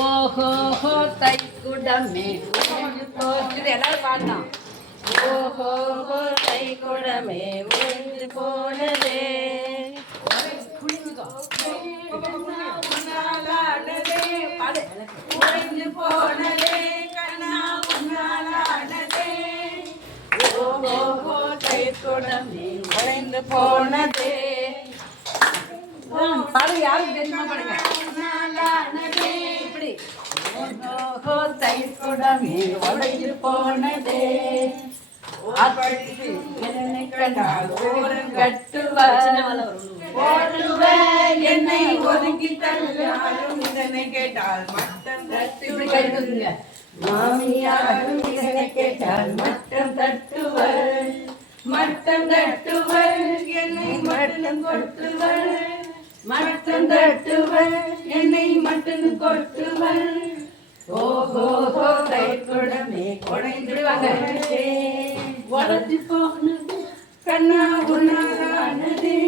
ஓஹோ தை குடமே இது எல்லாரும் பாடலாம். ஓஹோ தை குடமே ஒன்று போனதே ஒழிஞ்சு போனதே கண்ணா உன்னாலானதே. ஓஹோ தை குடமே ஒழிந்து போனதே. பாடு யாருக்கு தெரியுமா பாடுங்க. இப்படி ஓஹோ தை குடமே ஒழிஞ்சு போனதே. என்னை ஒதுக்கி தள்ளாலும் இதனை கேட்டால் மட்டம் தட்டுங்க. மாமியாரும் இதனை கேட்டால் மட்டம் தட்டுவர். மட்டம் தட்டுவர் என்னை மட்டம் கொட்டுவர். மட்டம் தட்டுவர் என்னை மட்டம் கொட்டுவர். ஓஹோ தை குடமே குடைந்து வந்ததே. உடஞ்சி போனது கண்ணா உன்னாலானதே.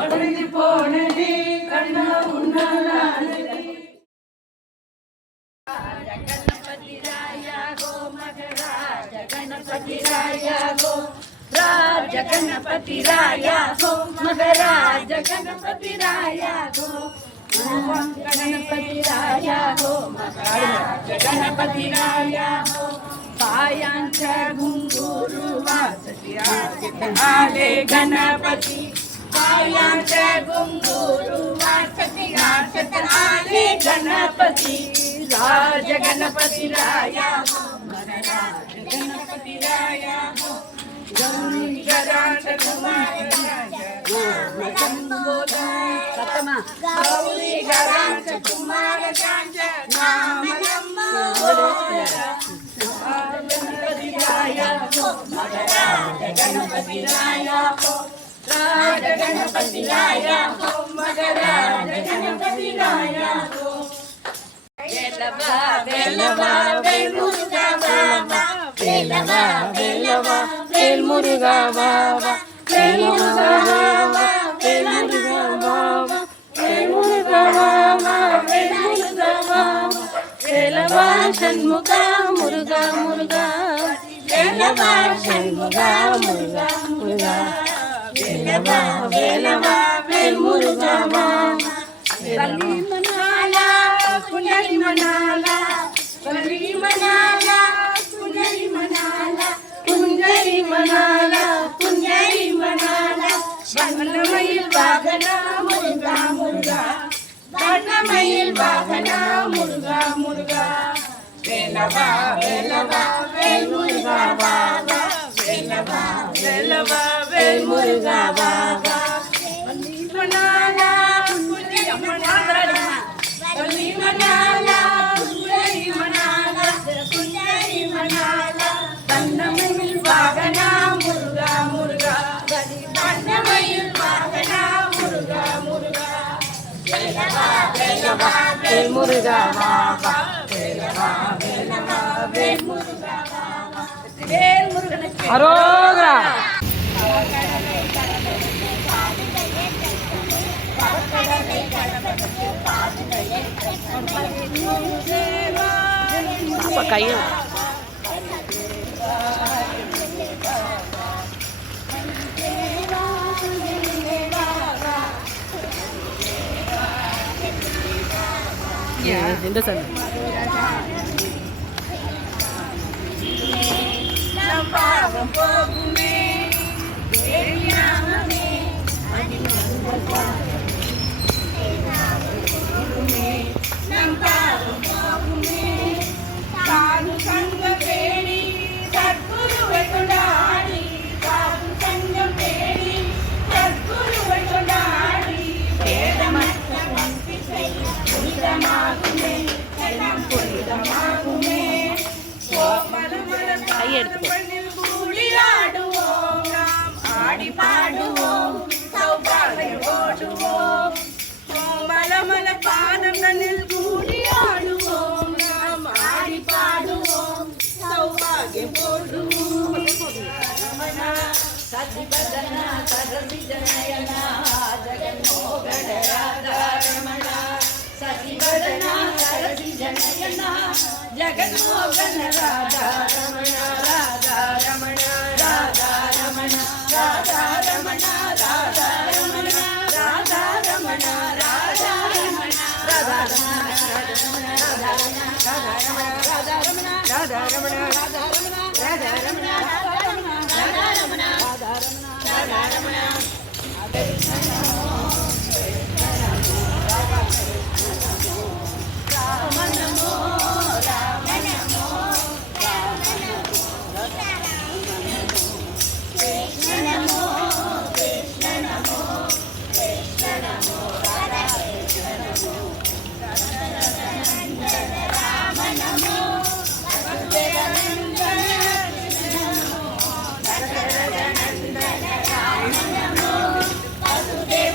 உடஞ்சி போனதே கண்ணா உன்னாலானதே. கணபதி ராயா கோ மகராஜ கணபதி ராயா கோ ராஜ கணபதி ராயா கோ மகராஜ கணபதி ராயா கோ गणपति राया हो महाराज गणपति राया हो. पायांच्या घुंगुरू वाजती आले गणपती. पायांच्या घुंगुरू वाजती आले गणपती. राज गणपति राया हो महाराज गणपति राया हो. गौरी गराज कुमार गौरी गराज कुमार गणपति राया हो महाराज गणपति राया हो. राज गणपति राया हो महाराज गणपति राया हो. वेलवा वेलवा वेल मुरुगा बाबा. वेलवा वेलवा वेल मुरुगा बाबा. वेल मुरुगा बाबा वेल मुरुगा बाबा. वेल मुरुगा बाबा वेल मुरुगा बाबा. वेलवा षण्मुगा मुरुगा मुरुगा. वेलवा षण्मुगा मुरुगा मुरुगा. वेलवा वेलवा वेल मुरुगा बाबा. बली मनाला पुंजरी मनाला. बली मनाला पुंजरी मनाला. पुंजरी मनाला पुंजरी मनाला. बन्नमயில் वागना मुरुगा मुरुगा. बन्नमயில் वागना मुरुगा मुरुगा. वेलवा वेलवा वेल मुरुगा बाबा. वेलवा वेलवा वेल मुरुगा बाबा. बली मनाला पुंजरी मनाला. बली मनाला पुंजरी मनाला. पुंजरी मनाला. बन्नमயில் वागना मुरुगा मुरुगा. बन्नमயில் वागना मुरुगा मुरुगा. वेलवा वेलवा वेल मुरुगा बाबा. वेलवा वेलवा वेल मुरुगा बाबा. वेल मुरुगனுக்கு அரோகரா. அப்ப கையில் இந்த சண்டை போகுமே. சாது சங்கம் தேடி சத்குருவை கொண்டாடி. சாது சங்கம் தேடி சத்குருவை கொண்டாடி. வேதமற்ற பக்திசை புனிதமாகுமே. எல்லாம் புனிதமாகுமே. மனமணில் கூடி ஆடுவோம். நாம் ஆடி பாடுவோம். சௌபாகியம் ஓடுவோம். மலமல பாதங்களில் கூடி ஆடுவோம். நாம் ஆடி பாடுவோம். சௌபாகியம் ஓடுவோம். சதிபதன சரசி ஜனயனா ஜெகன்மோகன ராதா ரமணா. சதிபதனா जनयन जगन्मोहन राधा रमण राधा रमण राधा रमण राधा रमण राधा रमण राधा रमण राधा रमण राधा रमण राधा रमण राधा रमण राधा रमण राधा रमण राधा रमण राधा रमण राधा रमण राधा रमण राम नमो राम नमो राम नमो कृष्ण नमो कृष्ण नमो कृष्ण नमो राधा कृष्ण नमो राम नमो वसुदेवनन्दन नमो दशरथनन्दन राम नमो वसुदेव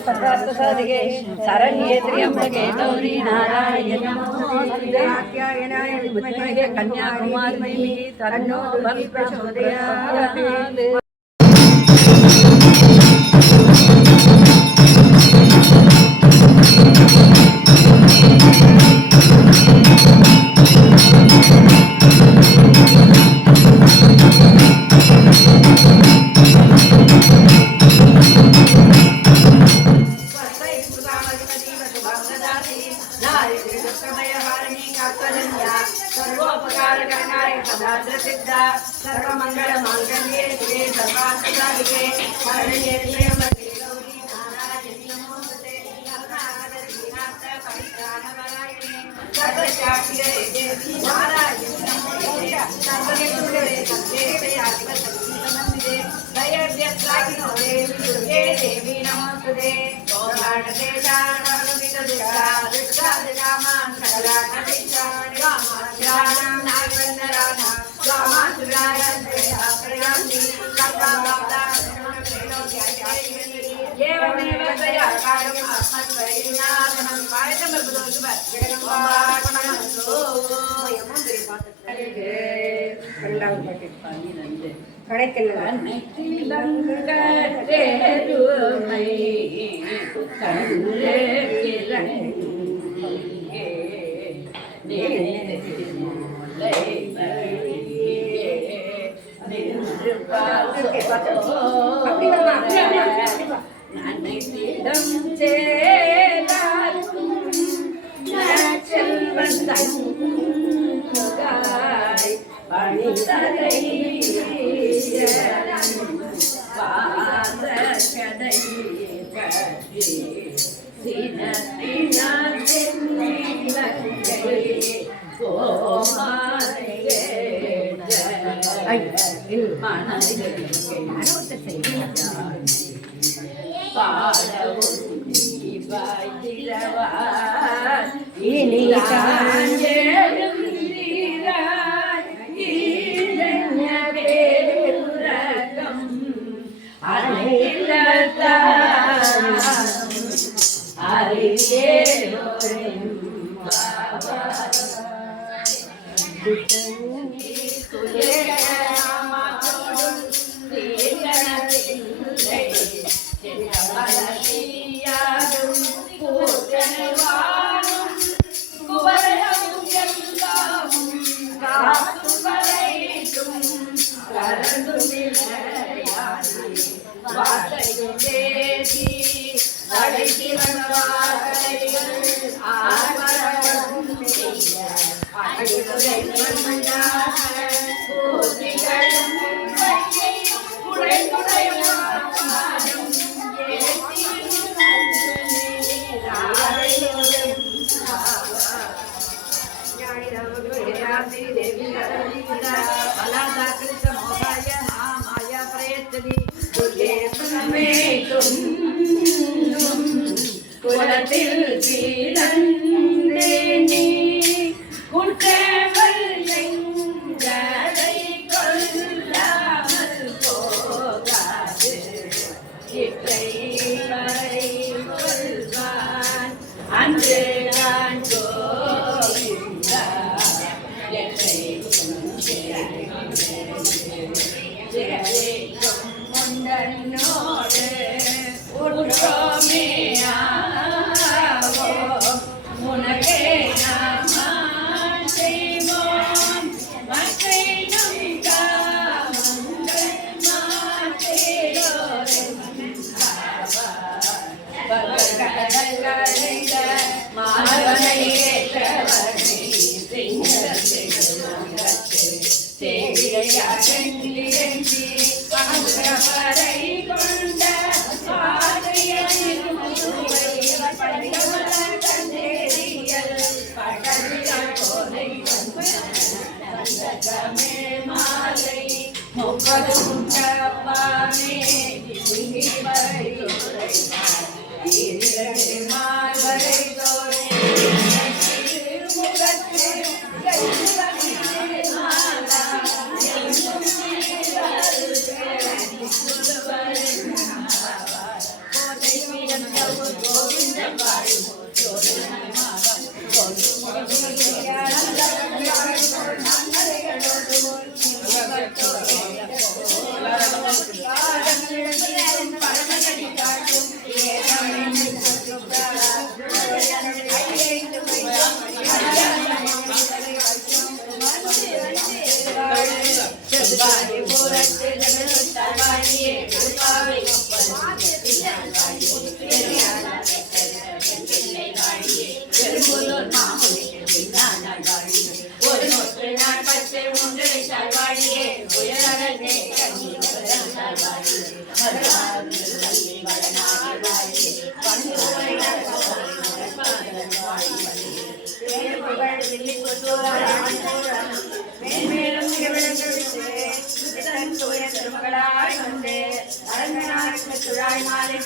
सर्वार्थ साधिके शरण्ये त्र्यंबके गौरी नारायणी नमोस्तुते विद्महे कन्याकुमारी तन्नो बलि प्रचोदयात्। सर्वमंगलमांगल्ये शिवे सर्वार्थसाधिके शरण्ये त्र्यंबके गौरी नारायणी नमोस्तुते करुणाकरवीणास्ते परित्राणपरायणे सर्वशाक्ये देवी नारायणी नमोस्तुते सर्वगुणरे सर्वेते आत्मशक्तिसमन्विते दयव्यत्राकिनो देवी दुर्गे देवी नमोस्तुते गोमार्गदेशार्वगविदुर्गा दुर्गादिकामान् सकलाकविष्टान् गामाश्राणां नागवन्दराणां एवमेव तया कार्यम् अस्मद्वैरिनाथनं நன்னிடம் சேதாக்கும் செல்வந்தாய் பணிதலை வாசகதை கட்டி சினத்தினால் தென்னிலங்கை கோமாரே குலத்தில் பிறந்தேனே குற்றங்கள் எங்களை கொல்லாமல் போகாது இற்றை வரை கொள்வான் அன்று நான் கோவிந்தா என்னை முண்டனோடு உற்றோமே உனக்கே நாம் செய்வோம் மற்றை நம் காமங்கள் மாற்றேரோரைந்த மாதவனை ஏற்றவனை சேவிரையாகி பரை கொண்ட மாலை முப்பதும் கப்பாமே மால்வரை தோழே புகழ் தில்லி மேன்மேலும் தூய திருமகளாய் வந்து அரங்கனாருக்கு துழாய் மாலை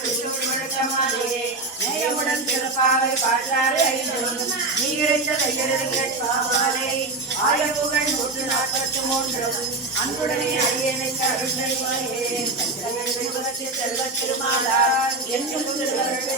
முழக்கமாலே நேயமுடன் திருப்பாவை பாட்டாறு ஐந்தும் நீரைத்த தையறிஞாலே ஆயப்புகழ் 143 அன்புடனே அடியனை கருணையே செல்வ திருமாலார் என்றும் திருவருள்